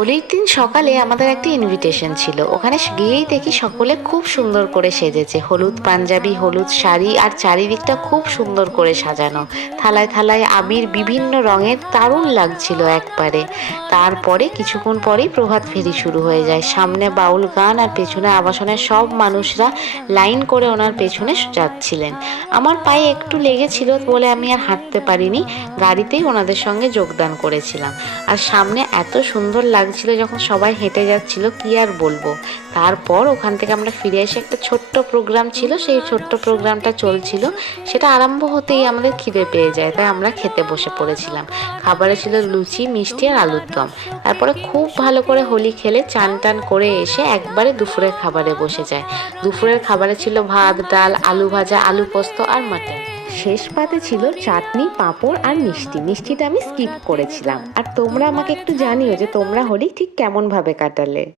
হোলির দিন সকালে আমাদের একটা ইনভিটেশন ছিল। ওখানে গিয়েই দেখি সকলে খুব সুন্দর করে সেজেছে, হলুদ পাঞ্জাবি, হলুদ শাড়ি, আর চারিদিকটা খুব সুন্দর করে সাজানো, থালায় থালায় আবির বিভিন্ন রঙের, দারুণ লাগছিল একবারে। তারপরে কিছুক্ষণ পরেই প্রভাত ফেরি শুরু হয়ে যায়। সামনে বাউল গান আর পেছনে আবাসনের সব মানুষরা লাইন করে ওনার পেছনে যাচ্ছিলেন। আমার পায়ে একটু লেগেছিল বলে আমি আর হাঁটতে পারিনি, গাড়িতেই ওনাদের সঙ্গে যোগদান করেছিলাম। আর সামনে এত সুন্দর লাগছিল যখন সবাই হেঁটে যাচ্ছিল, কি আর বলবো। তারপর ওখান থেকে আমরা ফিরে এসে একটা ছোট্ট প্রোগ্রাম ছিল, সেই ছোট্ট প্রোগ্রামটা চলছিল। সেটা আরম্ভ হতেই আমাদের খিদে পেয়ে যায়, তাই আমরা খেতে বসে পড়েছিলাম। খাবারে ছিল লুচি, মিষ্টি আর আলুর দম। তারপরে খুব ভালো করে হোলি খেলে চান টান করে এসে একবারে দুপুরের খাবারে বসে যায়। দুপুরের খাবারে ছিল ভাত, ডাল, আলু ভাজা, আলু পোস্ত আর মাটন। শেষ পাতে ছিল চাটনি, পাঁপড় আর মিষ্টি। মিষ্টিটা আমি স্কিপ করেছিলাম। আর তোমরা আমাকে একটু জানিও যে তোমরা হোলি ঠিক কেমন ভাবে কাটালে।